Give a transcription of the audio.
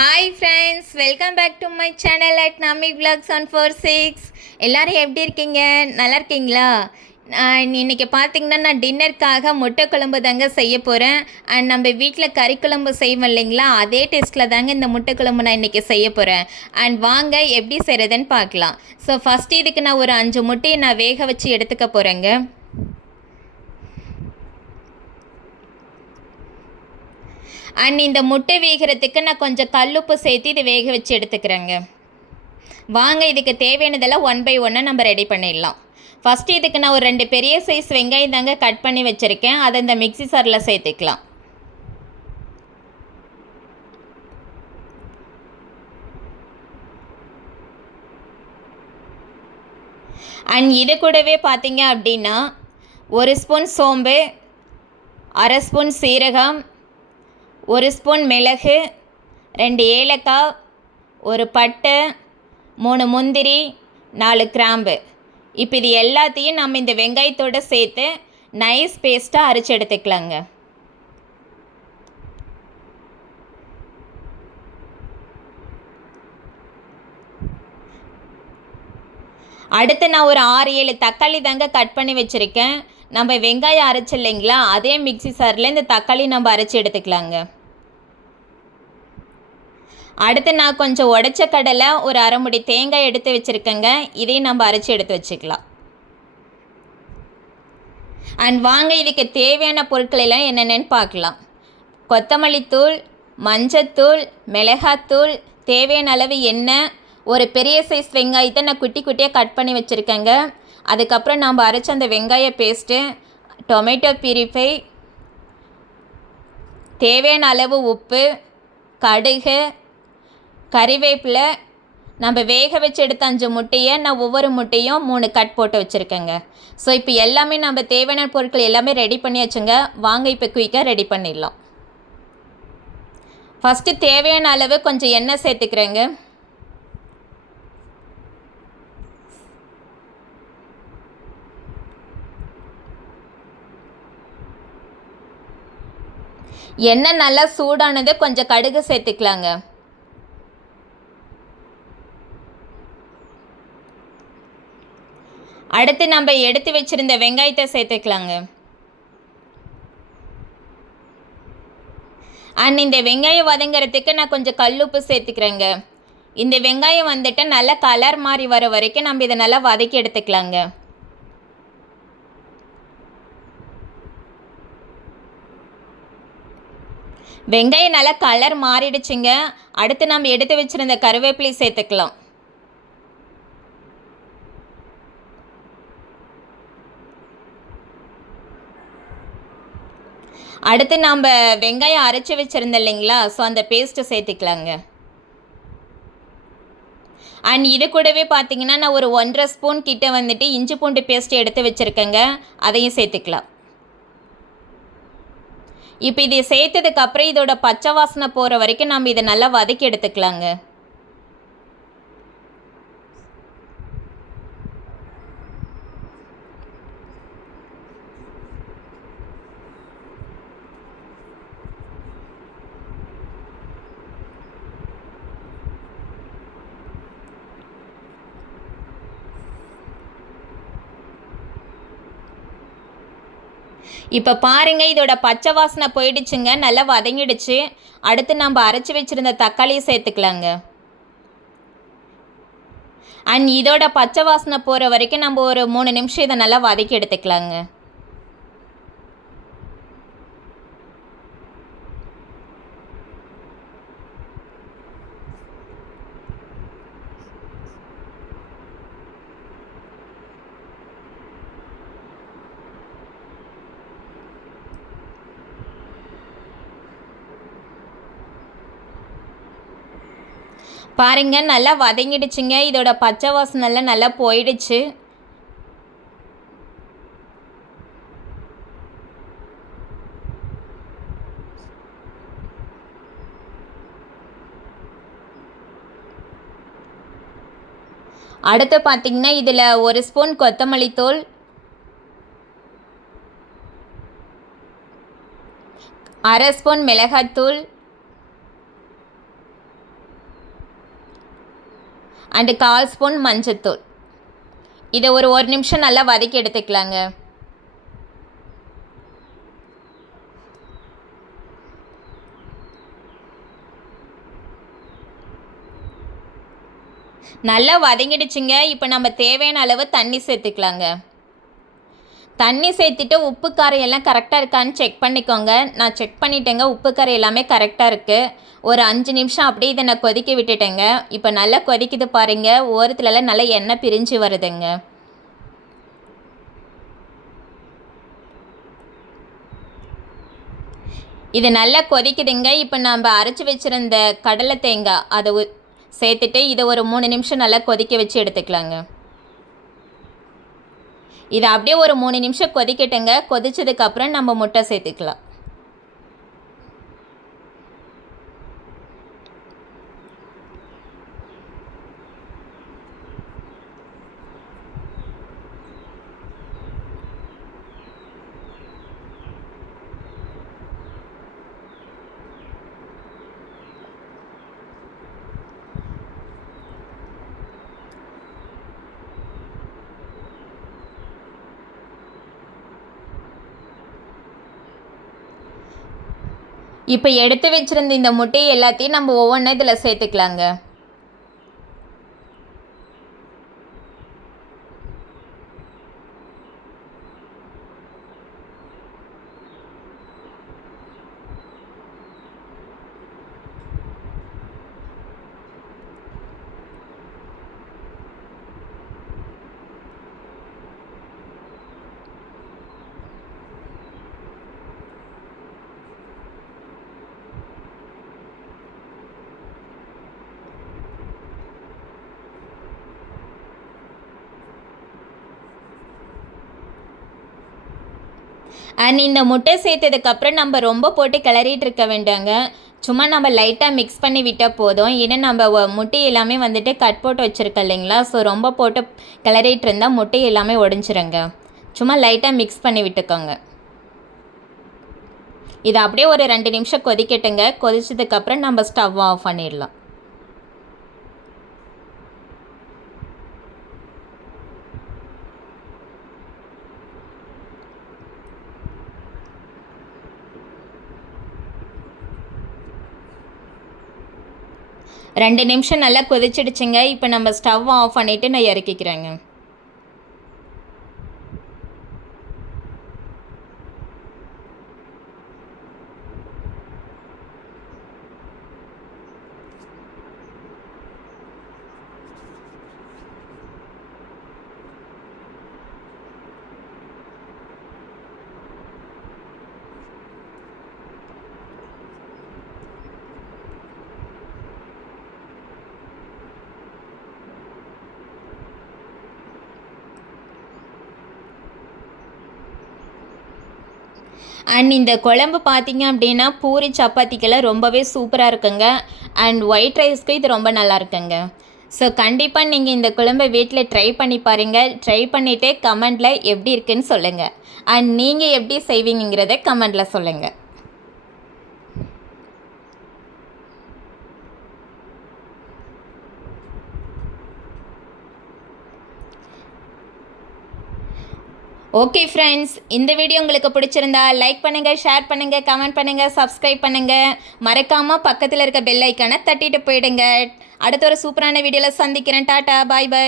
Hi friends welcome back to my channel at Nami vlogs one four six எல்லோரும் எப்படி இருக்கீங்க? நல்லா இருக்கீங்களா? இன்றைக்கி பார்த்தீங்கன்னா நான் டின்னருக்காக முட்டை குழம்பு தாங்க செய்ய போகிறேன் அண்ட் நம்ம வீட்டில் கறி குழம்பு செய்வோம் இல்லைங்களா? அதே டேஸ்ட்டில் தாங்க இந்த முட்டை குழம்பு நான் இன்றைக்கி செய்ய போகிறேன் அண்ட் வாங்க எப்படி செய்கிறதுன்னு பார்க்கலாம். ஸோ ஃபஸ்ட்டு இதுக்கு நான் ஒரு அஞ்சு முட்டையை நான் வேக வச்சு எடுத்துக்க போகிறேங்க அண்ட் இந்த முட்டை வேகிறதுக்கு நான் கொஞ்சம் கல்லுப்பு சேர்த்து இது வேக வச்சு எடுத்துக்கிறேங்க. வாங்க இதுக்கு தேவையானதெல்லாம் ஒன் பை ஒன்னாக நம்ம ரெடி பண்ணிடலாம். ஃபஸ்ட்டு இதுக்கு நான் ஒரு ரெண்டு பெரிய சைஸ் வெங்காயம் தாங்க கட் பண்ணி வச்சுருக்கேன். அதை இந்த மிக்ஸி சாரில் சேர்த்துக்கலாம். அண்ட் இது கூடவே பார்த்தீங்க அப்படின்னா ஒரு ஸ்பூன் சோம்பு அரை ஸ்பூன் சீரகம் ஒரு ஸ்பூன் மிளகு ரெண்டு ஏலக்காய் ஒரு பட்டை மூணு முந்திரி நாலு கிராம்பு. இப்போ இது எல்லாத்தையும் நம்ம இந்த வெங்காயத்தோடு சேர்த்து நைஸ் பேஸ்ட்டாக அரைச்சி எடுத்துக்கலாங்க. அடுத்து நான் ஒரு ஆறு ஏழு தக்காளி தாங்க கட் பண்ணி வச்சுருக்கேன். நம்ம வெங்காயம் அரைச்சி இல்லைங்களா? அதே மிக்சி சாரில் இந்த தக்காளி நம்ம அரைச்சி எடுத்துக்கலாங்க. அடுத்து நான் கொஞ்சம் உடச்ச கடலை ஒரு அரைமுடி தேங்காய் எடுத்து வச்சுருக்கேங்க. இதையும் நம்ம அரைச்சி எடுத்து வச்சுக்கலாம். அண்ட் வாங்க இதுக்கு தேவையான பொருட்கள் எல்லாம் என்னென்னு பார்க்கலாம். கொத்தமல்லி தூள் மஞ்சத்தூள் மிளகாத்தூள் தேவையான அளவு எண்ணெய் ஒரு பெரிய சைஸ் வெங்காயத்தை நான் குட்டி குட்டியாக கட் பண்ணி வச்சுருக்கேங்க. அதுக்கப்புறம் நம்ம அரைச்ச அந்த வெங்காய பேஸ்ட்டு டொமேட்டோ பிரிஃபை தேவையான அளவு உப்பு கடுகு கறிவேப்பிலை நம்ம வேக வச்சு எடுத்த அஞ்சு முட்டையை நான் ஒவ்வொரு முட்டையும் மூணு கட் போட்டு வச்சுருக்கேங்க. ஸோ இப்போ எல்லாமே நம்ம தேவையான பொருட்கள் எல்லாமே ரெடி பண்ணியாச்சுங்க. வாங்க இப்போ குயிக்காக ரெடி பண்ணிடலாம். ஃபஸ்ட்டு தேவையான அளவு கொஞ்சம் எண்ணெய் சேர்த்துக்கிறேங்க. எண்ணெய் நல்லா சூடானது கொஞ்சம் கடுகு சேர்த்துக்கலாங்க. அடுத்து நம்ம எடுத்து வச்சுருந்த வெங்காயத்தை சேர்த்துக்கலாங்க. அண்ட் இந்த வெங்காயம் வதங்கிறதுக்கு நான் கொஞ்சம் கல்லுப்பு சேர்த்துக்கிறேங்க. இந்த வெங்காயம் வந்துட்டு நல்லா கலர் மாதிரி வர வரைக்கும் நம்ம இதை நல்லா வதக்கி எடுத்துக்கலாங்க. வெங்காயம் நல்லா கலர் மாறிடுச்சுங்க. அடுத்து நம்ம எடுத்து வச்சுருந்த கருவேப்பிலை சேர்த்துக்கலாம். அடுத்து நாம் வெங்காயம் அரைச்சி வச்சுருந்தோம் இல்லைங்களா? ஸோ அந்த பேஸ்ட்டை சேர்த்துக்கலாங்க. அண்ட் இது கூடவே பார்த்தீங்கன்னா நான் ஒரு ஒன்றரை ஸ்பூன் கிட்ட வந்துட்டு இஞ்சி பூண்டு பேஸ்ட் எடுத்து வச்சுருக்கேங்க. அதையும் சேர்த்துக்கலாம். இப்போ இதை சேர்த்ததுக்கப்புறம் இதோட பச்சை வாசனை போகிற வரைக்கும் நம்ம இதை நல்லா வதக்கி எடுத்துக்கலாங்க. இப்போ பாருங்க இதோட பச்சை வாசனை போயிடுச்சுங்க நல்லா வதங்கிடுச்சு. அடுத்து நம்ம அரைச்சி வச்சுருந்த தக்காளியை சேர்த்துக்கலாங்க. அண்ட் இதோட பச்சை வாசனை போகிற வரைக்கும் நம்ம ஒரு மூணு நிமிஷம் இதை நல்லா வதக்கி எடுத்துக்கலாங்க. பாருங்க நல்லா வதங்கிடுச்சுங்க. இதோட பச்சை வாசனெல்லாம் நல்லா போயிடுச்சு. அடுத்து பார்த்தீங்கன்னா இதில் ஒரு ஸ்பூன் கொத்தமல்லி தூள். அரை ஸ்பூன் மிளகாத்தூள் அண்டு கால் ஸ்பூன் மஞ்சத்தூள். இதை ஒரு ஒரு நிமிஷம் நல்லா வதக்கி எடுத்துக்கலாங்க. நல்லா வதங்கிடுச்சுங்க. இப்போ நம்ம தேவையான அளவு தண்ணி சேர்த்துக்கலாங்க. தண்ணி சேர்த்துட்டு உப்பு காரம் எல்லாம் கரெக்டாக இருக்கான்னு செக் பண்ணிக்கோங்க. நான் செக் பண்ணிட்டேங்க உப்பு காரம் எல்லாமே கரெக்டாக இருக்குது ஒரு அஞ்சு நிமிஷம் அப்படியே இதை நான் கொதிக்க விட்டுட்டேங்க. இப்போ நல்லா கொதிக்குது பாருங்க ஓரத்துலலாம் நல்லா எண்ணெய் பிரிஞ்சு வருதுங்க. இது நல்லா கொதிக்குதுங்க. இப்போ நம்ம அரைச்சி வச்சுருந்த கடலை தேங்காய் அதை சேர்த்துட்டு இதை ஒரு மூணு நிமிஷம் நல்லா கொதிக்க வச்சு எடுத்துக்கலாங்க. இதை அப்படியே ஒரு மூணு நிமிஷம் கொதிக்கட்டுங்க. கொதிச்சதுக்கப்புறம் நம்ம முட்டை சேர்த்துக்கலாம். இப்போ எடுத்து வச்சிருந்த இந்த முட்டையை எல்லாத்தையும் நம்ம ஒவ்வொன்றா இதில் சேர்த்துக்கலாங்க. அண்ட் இந்த முட்டை சேர்த்ததுக்கப்புறம் நம்ம ரொம்ப போட்டு கிளறிட்டு இருக்க வேண்டாங்க. சும்மா நம்ம லைட்டாக மிக்ஸ் பண்ணி விட்டால் போதும். ஏன்னா நம்ம முட்டை எல்லாமே வந்துட்டு கட் போட்டு வச்சுருக்கோம் இல்லைங்களா? ஸோ ரொம்ப போட்டு கிளறிட்டு இருந்தால் முட்டை எல்லாமே உடஞ்சிருங்க. சும்மா லைட்டாக மிக்ஸ் பண்ணி விட்டுக்கோங்க. இது அப்படியே ஒரு ரெண்டு நிமிஷம் கொதிக்கட்டுங்க. கொதிச்சதுக்கப்புறம் நம்ம ஸ்டவ் ஆஃப் பண்ணிடலாம். ரெண்டு நிமிஷம் நல்லா கொதிச்சிடுச்சுங்க. இப்போ நம்ம ஸ்டவ் ஆஃப் பண்ணிவிட்டு நான் இறக்கிக்கிறேங்க. அண்ட் இந்த குழம்பு பார்த்தீங்க அப்படின்னா பூரி சப்பாத்திக்கெல்லாம் ரொம்பவே சூப்பராக இருக்குங்க. அண்ட் ஒயிட் ரைஸ்க்கு இது ரொம்ப நல்லா இருக்குங்க. ஸோ கண்டிப்பாக நீங்கள் இந்த குழம்பை வீட்டில் ட்ரை பண்ணி பாருங்கள் ட்ரை பண்ணிவிட்டு கமெண்டில் எப்படி இருக்குன்னு சொல்லுங்கள் அண்ட் நீங்கள் எப்படி செய்வீங்கிறத கமெண்டில் சொல்லுங்கள் ஓகே ஃப்ரெண்ட்ஸ் இந்த வீடியோ உங்களுக்கு பிடிச்சிருந்தா லைக் பண்ணுங்கள் ஷேர் பண்ணுங்கள் கமெண்ட் பண்ணுங்கள் சப்ஸ்கிரைப் பண்ணுங்கள் மறக்காமல் பக்கத்தில் இருக்க பெல் ஐக்கானை தட்டிட்டு போயிடுங்க. அடுத்த ஒரு சூப்பரான வீடியோவில் சந்திக்கிறேன். டாட்டா பாய் பாய்